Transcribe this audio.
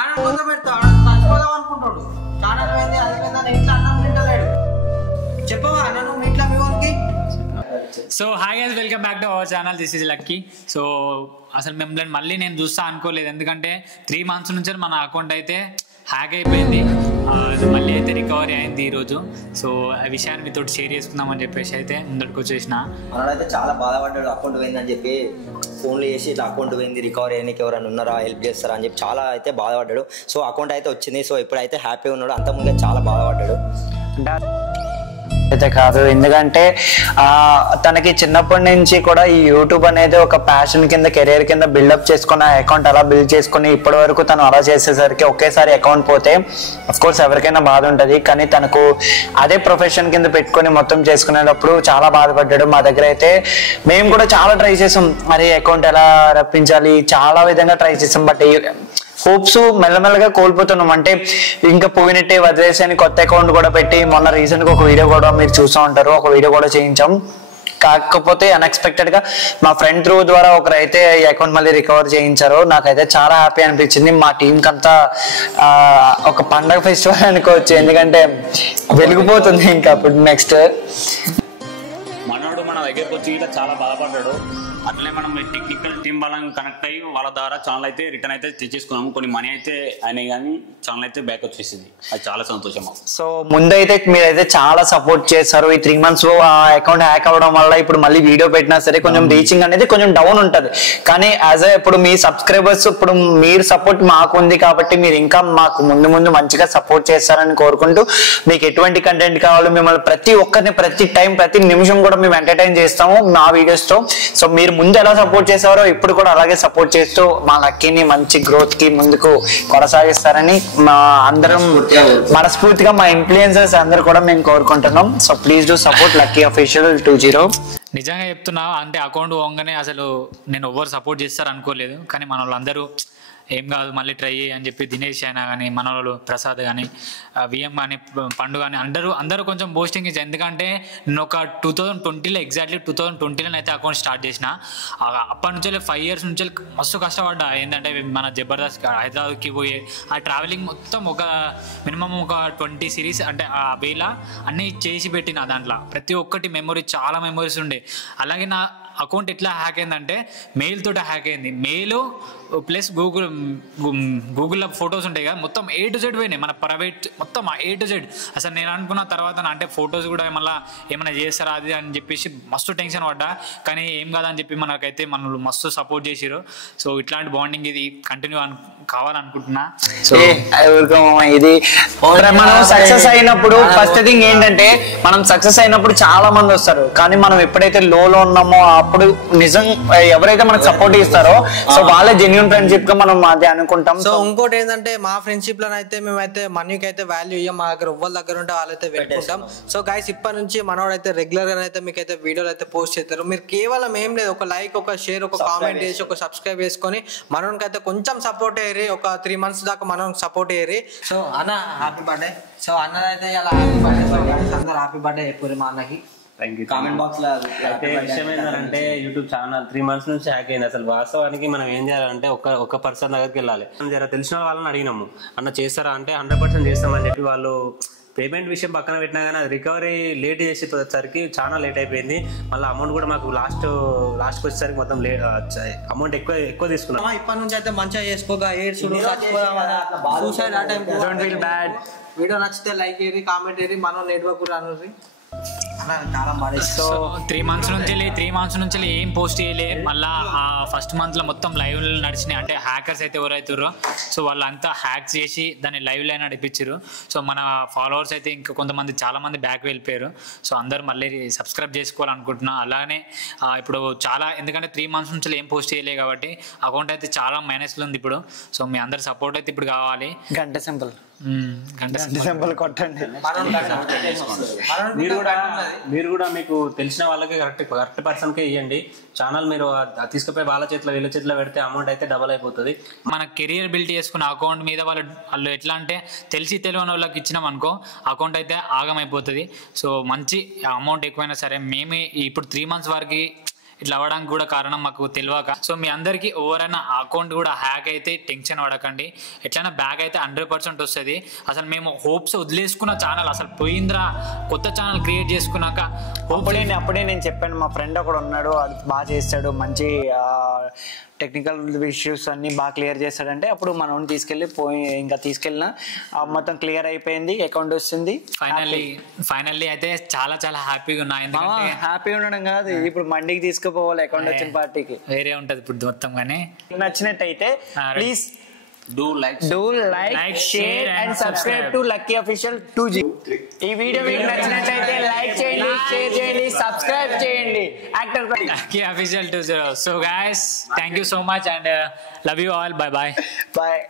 చచ్చిపోదాం అనుకుంటాడు. ఛానల్ పోయింది, అది పోయింది అని ఇంట్లో అన్నం తింటలేడు. చెప్పవా నన్ను మీ ఇంట్లో మీ వాళ్ళకి. So hi guys, welcome back to our channel. This is lucky. So అసలు మిమ్మల్ని మళ్ళీ నేను చూస్తా అనుకోలేదు, ఎందుకంటే 3 months నుంచి మన అకౌంట్ అయితే హ్యాక్ అయిపోయింది. మళ్ళీ అయితే రికవరీ అయింది ఈరోజు. సో ఆ విషయాన్ని మీతో షేర్ చేసుకుందామని చెప్పేసి అయితే ముందరికి వచ్చేసిన. మనోడైతే చాలా బాధపడ్డాడు. అకౌంట్ పోయిందని చెప్పి ఫోన్లు చేసి ఇట్లా అకౌంట్ పోయింది, రికవరీ అయ్యానికి ఎవరైనా ఉన్నారా, హెల్ప్ చేస్తారా అని చెప్పి చాలా అయితే బాధపడ్డాడు. సో అకౌంట్ అయితే వచ్చింది. సో ఇప్పుడైతే హ్యాపీగా ఉన్నాడు. అంతకుముందే చాలా బాధపడ్డాడు. అయితే కాదు, ఎందుకంటే తనకి చిన్నప్పటి నుంచి కూడా ఈ యూట్యూబ్ అనేది ఒక ప్యాషన్ కింద, కెరీర్ కింద బిల్డప్ చేసుకున్న అకౌంట్ అలా బిల్డ్ చేసుకుని ఇప్పటి వరకు తను అలా చేసేసరికి ఒకేసారి అకౌంట్ పోతే అఫ్కోర్స్ ఎవరికైనా బాధ ఉంటుంది. కానీ తనకు అదే ప్రొఫెషన్ కింద పెట్టుకొని మొత్తం చేసుకునేటప్పుడు చాలా బాధపడ్డాడు. మా దగ్గర అయితే మేము కూడా చాలా ట్రై చేసాం, మరి అకౌంట్ ఎలా రప్పించాలి, చాలా విధంగా ట్రై చేసాం. బట్ హోప్స్ మెల్లమెల్లగా కోల్పోతున్నాం. అంటే ఇంకా పోయినట్టే వదిలేసి అని కొత్త అకౌంట్ కూడా పెట్టి మొన్న రీసెంట్గా ఒక వీడియో కూడా మీరు చూస్తూ ఉంటారు, ఒక వీడియో కూడా చేయించాం. కాకపోతే అన్ఎక్స్పెక్టెడ్ గా మా ఫ్రెండ్ త్రూ ద్వారా ఒకరు అయితే ఈ అకౌంట్ మళ్ళీ రికవర్ చేయించారు. నాకైతే చాలా హ్యాపీ అనిపించింది. మా టీం కంతా ఒక పండగ ఫెస్టివల్ అనుకోవచ్చు, ఎందుకంటే వెలిగిపోతుంది ఇంకా అప్పుడు నెక్స్ట్. మనోడు మన దగ్గరకు వచ్చి ఇలా చాలా బాధపడ్డాడు. అట్లనే మనం టెక్నికల్ టీం వాళ్ళని కనెక్ట్ అయ్యి వాళ్ళ ద్వారా ఛానల్ అయితే రిటర్న్ అయితే తెచ్చేసుకున్నాము. కొన్ని మనీ అయితే అయినాయి, కానీ ఛానల్ అయితే బ్యాక్ వచ్చేసింది. అది చాలా సంతోషం. సో ముందైతే మీరైతే చాలా సపోర్ట్ చేశారు. ఈ 3 months ఆ అకౌంట్ హ్యాక్ అవ్వడం వల్ల ఇప్పుడు మళ్ళీ వీడియో పెట్టినా సరే కొంచెం రీచింగ్ అనేది కొంచెం డౌన్ ఉంటుంది. కానీ యాజ్ ఇప్పుడు మీ సబ్స్క్రైబర్స్, ఇప్పుడు మీరు సపోర్ట్ మాకు ఉంది కాబట్టి మీరు ఇంకా మాకు ముందు మంచిగా సపోర్ట్ చేస్తారని కోరుకుంటూ, మీకు ఎటువంటి కంటెంట్ కావాలో మిమ్మల్ని ప్రతి ఒక్కరిని ప్రతి టైం ప్రతి నిమిషం కూడా మేము ఎంటర్టైన్ చేస్తాము మా వీడియోస్ తో. సో మీరు ముందు ఎలా సపోర్ట్ చేసారో ఇప్పుడు కూడా అలాగే సపోర్ట్ చేస్తూ మా లక్కీని మంచి గ్రోత్ కి ముందుకు కొనసాగిస్తారని మా అందరం మనస్ఫూర్తిగా మా ఇన్ఫ్లుయెన్సర్స్ అందరూ కూడా మేము కోరుకుంటున్నాం. So please do support lucky official 20. నిజంగా చెప్తున్నా, అంటే అకౌంట్ పోగానే అసలు నేను ఎవరు సపోర్ట్ చేస్తారు అనుకోలేదు. కానీ మన వాళ్ళందరూ ఏం కాదు మళ్ళీ ట్రై చేయి అని చెప్పి దినేష్ అయినా కానీ, మన వాళ్ళు ప్రసాద్ కానీ, విఎం కానీ, పండు కానీ అందరూ కొంచెం బూస్టింగ్ ఇచ్చారు. ఎందుకంటే నేను ఒక 2020లో ఎగ్జాక్ట్లీ 2020లో అయితే అకౌంట్ స్టార్ట్ చేసిన. అప్పటి నుంచి 5 years నుంచి మస్తు కష్టపడ్డా. ఏంటంటే మన జబర్దస్త్ హైదరాబాద్కి పోయి ఆ ట్రావెలింగ్ మొత్తం ఒక మినిమం ఒక 20 series అంటే ఆ వేళ అన్నీ చేసి పెట్టిన. దాంట్లో ప్రతి ఒక్కటి మెమొరీ, చాలా మెమొరీస్ ఉండే. అలాగే నా అకౌంట్ ఎట్లా హ్యాక్ అయిందంటే మెయిల్ తోటి హ్యాక్ అయింది. మెయిల్ ప్లస్ గూగుల్లో ఫొటోస్ ఉంటాయి కదా, మొత్తం A to Z పోయినాయి. మన ప్రైవేట్ మొత్తం A to Z. అసలు నేను అనుకున్న తర్వాత అంటే ఫొటోస్ కూడా మళ్ళీ ఏమైనా చేస్తారా అది అని చెప్పేసి మస్తు టెన్షన్ పడ్డా. కానీ ఏం కాదని చెప్పి మనకైతే మనల్ని మస్తు సపోర్ట్ చేసిరు. సో ఇట్లాంటి బాండింగ్ ఇది కంటిన్యూ కావాలనుకుంటున్నా. సో ఇది మనం సక్సెస్ అయినప్పుడు ఫస్ట్ థింగ్ ఏంటంటే, మనం సక్సెస్ అయినప్పుడు చాలా మంది వస్తారు. కానీ మనం ఎప్పుడైతే లోలో ఉన్నామో అప్పుడు నిజం ఎవరైతే మనకు సపోర్ట్ ఇస్తారో సో వాళ్ళే జెన్యూన్ ఫ్రెండ్షిప్ గా మనం అది అనుకుంటాం. సో ఇంకోటి ఏంటంటే మా ఫ్రెండ్షిప్ లో అయితే మేమైతే మనీకి అయితే వాల్యూ ఇయ్యం. మా దగ్గర ఎవ్వరి దగ్గర ఉంటే వాళ్ళైతే పెట్టుకుంటాం. సో గైస్ ఇప్పటి నుంచి మనోడైతే రెగ్యులర్ గా అయితే మీకైతే వీడియోలు అయితే పోస్ట్ చేస్తారు. మీరు కేవలం ఏం లేదు, ఒక లైక్, ఒక షేర్, ఒక కామెంట్ చేసి, ఒక సబ్స్క్రైబ్ చేసుకొని మనోనికి అయితే కొంచెం సపోర్ట్ అయ్యి ఒక 3 months దాకా మనం సపోర్ట్ అయ్యి. సో అన్న హ్యాపీ బర్త్డే. సో అన్నదైతే ఇలా హ్యాపీ బర్త్డే, అందరు హ్యాపీ బర్త్డే చెప్పారు మా అన్నకి. కామెంట్ బాక్స్ లో అయితే విషయం ఏంటంటే యూట్యూబ్ ఛానల్ 3 months నుంచి హ్యాక్ అయింది. అసలు వాస్తవానికి మనం ఏం చేయాలంటే ఒక పర్సన్ దగ్గరికి వెళ్ళాలి. జర తెలిసిన వాళ్ళని అడిగినాము, అన్న చేస్తారా అంటే 100% చేస్తామని చెప్పి వాళ్ళు పేమెంట్ విషయం పక్కన పెట్టినా కానీ అది రికవరీ లేట్ చేసేసరికి చాలా లేట్ అయిపోయింది. మళ్ళీ అమౌంట్ కూడా మాకు లాస్ట్ వచ్చేసరికి మొత్తం అమౌంట్ ఎక్కువ తీసుకున్నాం. ఇప్పటి నుంచి అయితే మంచిగా చేసుకోగా వీడియో నచ్చితే లైక్ చేయండి, కామెంట్ చేయండి, మనం నెట్వర్క్ కూడా అనుర్రి. సో 3 months నుంచి ఏం పోస్ట్ చేయలే. మళ్ళీ ఆ ఫస్ట్ మంత్ లో మొత్తం లైవ్ నడిచినాయి. అంటే హ్యాకర్స్ అయితే ఎవరైతుర్రో సో వాళ్ళంతా హ్యాక్ చేసి దాన్ని లైవ్ లైన్ నడిపించారు. సో మన ఫాలోవర్స్ అయితే ఇంకా కొంతమంది చాలా మంది బ్యాక్ వెళ్ళిపోయారు. సో అందరూ మళ్ళీ సబ్స్క్రైబ్ చేసుకోవాలనుకుంటున్నా. అలానే ఇప్పుడు చాలా, ఎందుకంటే 3 months నుంచి ఏం పోస్ట్ చేయలే కాబట్టి అకౌంట్ అయితే చాలా మైనస్లో ఉంది ఇప్పుడు. సో మీ అందరి సపోర్ట్ అయితే ఇప్పుడు కావాలి. గంట సింపుల్ కొట్టండి. మీరు కూడా మీకు తెలిసిన వాళ్ళకి కరెక్ట్ పర్సన్కే ఇవ్వండి ఛానల్. మీరు తీసుకుపోయి వాళ్ళ వీళ్ళ చేతిలో పెడితే అమౌంట్ అయితే డబల్ అయిపోతుంది. మన కెరియర్ బిల్డ్ చేసుకున్న అకౌంట్ మీద వాళ్ళు ఎట్లా అంటే తెలియని వాళ్ళకి ఇచ్చినాం అనుకో అకౌంట్ అయితే ఆగమైపోతుంది. సో మంచి అమౌంట్ ఎక్కువైనా సరే మేము ఇప్పుడు 3 months వరకు ఇట్లా అవ్వడానికి కూడా కారణం మాకు తెలియక. సో మీ అందరికి ఎవరైనా అకౌంట్ కూడా హ్యాక్ అయితే టెన్షన్ పడకండి, ఎట్లైనా బ్యాక్ అయితే 100% వస్తుంది. అసలు మేము హోప్స్ వదిలేసుకున్న ఛానల్ అసలు పోయిందిరా, కొత్త ఛానల్ క్రియేట్ చేసుకున్నాక అప్పుడే నేను చెప్పాను, మా ఫ్రెండ్ ఒకడు ఉన్నాడు, అది బాగా చేస్తాడు, మంచి టెక్నికల్ ఇష్యూస్ అన్ని బాగా క్లియర్ చేస్తాడంటే అప్పుడు మనం తీసుకెళ్ళిన మొత్తం క్లియర్ అయిపోయింది, అకౌంట్ వస్తుంది. ఫైనల్లీ అయితే చాలా చాలా హ్యాపీగా ఉన్నా. ఎందుకంటే హ్యాపీ ఉండడం కాదు, ఇప్పుడు మండికి తీసుకుపోవాలి అకౌంట్ వచ్చిన పార్టీకి, వేరే ఉంటది ఇప్పుడు మొత్తం. కానీ నచ్చినట్టయితే please do like, share and subscribe to Lucky Official 2G. ఈ వీడియో మీకు నచ్చినట్లయితే లైక్ చేయండి, షేర్ చేయండి, సబ్స్క్రైబ్ చేయండి. Actor Lucky Official 20. So guys, thank you so much and love you all. Bye bye. Bye.